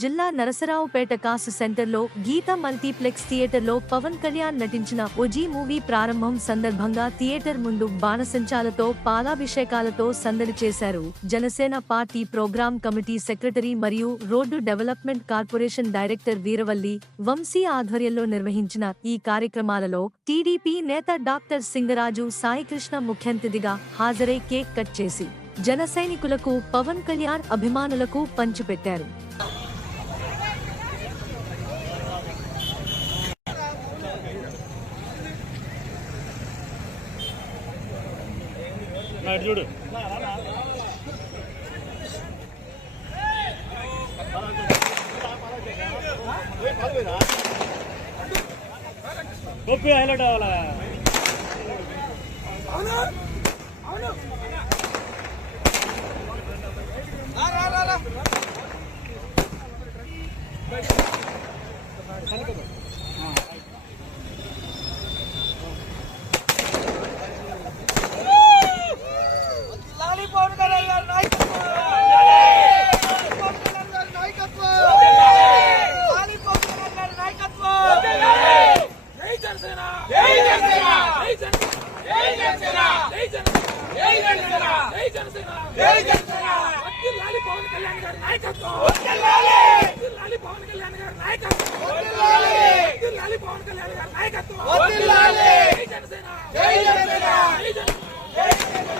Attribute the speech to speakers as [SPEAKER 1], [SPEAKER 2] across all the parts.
[SPEAKER 1] జిల్లా నరసరావుపేట కాసు సెంటర్లో గీత మల్టీప్లెక్స్ థియేటర్లో పవన్ కళ్యాణ్ నటించిన ఒజీ మూవీ ప్రారంభం సందర్భంగా థియేటర్ ముందు బాణసంచాలతో పాలాభిషేకాలతో సందడి చేశారు. Janasena party program committee secretary మరియు road development corporation director Veeravalli Vamsi ఆధ్వర్యంలో నిర్వహించిన ఈ కార్యక్రమాలలో టీడీపీ నేత డాక్టర్ సింగరాజు సాయికృష్ణ ముఖ్యంతిథిగా హాజరై కేక్ కట్ చేసి జన సైనికులకు పవన్ కళ్యాణ్ అభిమానులకు పంచిపెట్టారు.
[SPEAKER 2] అటు చూడు. గొప్పి హైలైట్ అవ్వాలా?
[SPEAKER 3] లాలీ పవన్ కళ్యాణ్ గారి నాయకత్వం లాలీ పవన్ కళ్యాణ్ గారి నాయకత్వం లాలీ పవన్ కళ్యాణ్ గారి నాయకత్వం జై జనసేన! జై జనసేన! జై జనసేన! జై జనసేన! జై జనసేన! జై జనసేన! జై జనసేన! వద్దు లాలీ పవన్ కళ్యాణ్ గారి నాయకత్వం! వద్దు లాలీ! పవన్ కళ్యాణ్ గారి నాయకత్వం! వద్దు లాలీ! పవన్ కళ్యాణ్ గారి నాయకత్వం! వద్దు జై జనసేన! జై జనసేన జై Janasena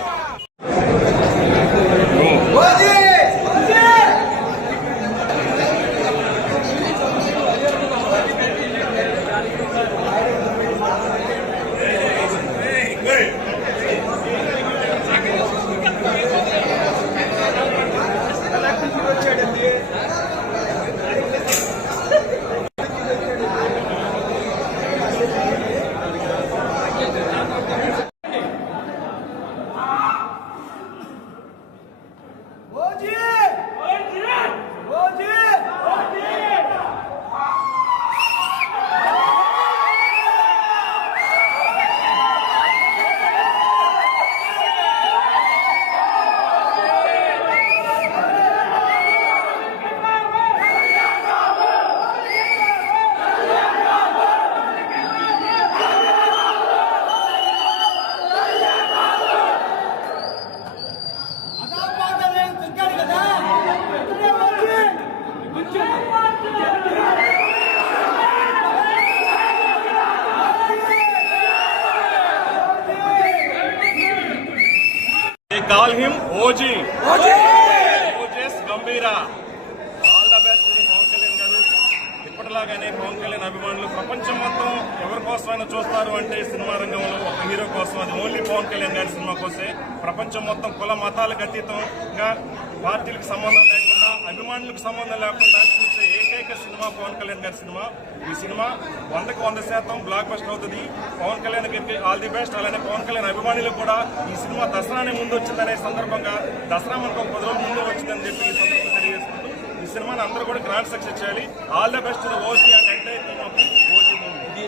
[SPEAKER 3] OG OG OG OG
[SPEAKER 2] They call him OG. ఓజెస్ Gambheera. All the best Pawan Kalyan garu. ఇప్పటిలాగానే Pawan Kalyan అభిమానులు ప్రపంచం మొత్తం ఎవరి కోసమైనా చూస్తారు అంటే సినిమా రంగంలో ఒక హీరో కోసం అది ఓన్లీ పవన్ కళ్యాణ్ గారి సినిమా కోసమే. ప్రపంచం మొత్తం కుల మతాలకు అతీతంగా పార్టీలకు సంబంధం లేకుండా అభిమానులకు సంబంధం లేకుండా చూసే ఏకైక సినిమా పవన్ కళ్యాణ్ గారి సినిమా. ఈ సినిమా వందకు వంద శాతం బ్లాక్ బస్టర్ అవుతుంది. పవన్ కళ్యాణ్ గారికి ఆల్ ది బెస్ట్ అలానే పవన్ కళ్యాణ్ అభిమానులకు కూడా ఈ సినిమా దసరానే ముందు వచ్చిందనే సందర్భంగా దసరా మనకు ఒక పది రోజుల ముందు వచ్చిందని చెప్పి ఈ సందర్భంగా తెలియజేసుకుంటూ ఈ సినిమాని అందరూ కూడా గ్రాండ్ సక్సెస్ చేయాలి. All the best OG and entire team of OG movie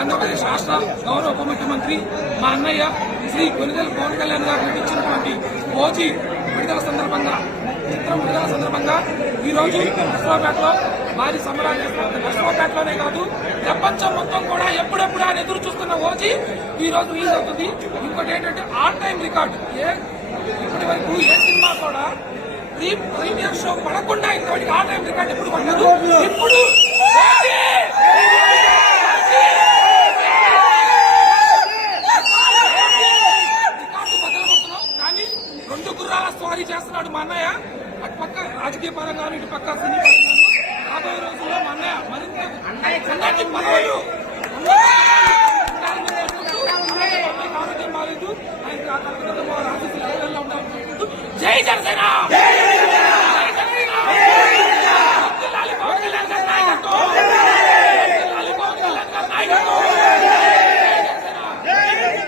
[SPEAKER 3] Andhra Pradesh రాష్ట్ర గౌరవ ఉప ముఖ్యమంత్రి మా అన్నయ్య శ్రీ కొనిదెల పవన్ కళ్యాణ్ గారు నటించినటువంటి మోజీ విడుదల సందర్భంగా చిత్రం విడుదల సందర్భంగా ఈ రోజు విశ్వపేటలో భారీ సమరాన్ని చేస్తున్నారు విశ్వపేటలోనే కాదు ప్రపంచం మొత్తం కూడా ఎప్పుడెప్పుడు ఆయన ఎదురు చూస్తున్న ఓజీ ఈ రోజు రిలీజ్ అవుతుంది. ఇంకోటి ఏంటంటే ఆల్ టైమ్ రికార్డ్ ఏ ఇప్పటి వరకు ఏ సినిమా కూడా ప్రీమియర్ షో పడకుండా ఇంకోటి ఆల్ టైమ్ రికార్డ్ ఎప్పుడు స్వారీ చేస్తున్నాడు మా అన్నయ్య. అటు పక్క రాజకీయ పరంగా ఇటు పక్క సినీ రాబోయే రోజుల్లో మా అన్నయ్య మరింత పదవులు ఉండాలని కోరుకుంటూ, అలాగే మా అన్నయ్యకి ఆరోగ్యం బాగాలేదు ఆయనకి ఆ తర్వాత మా ఆశీస్సులు జై జనసేన!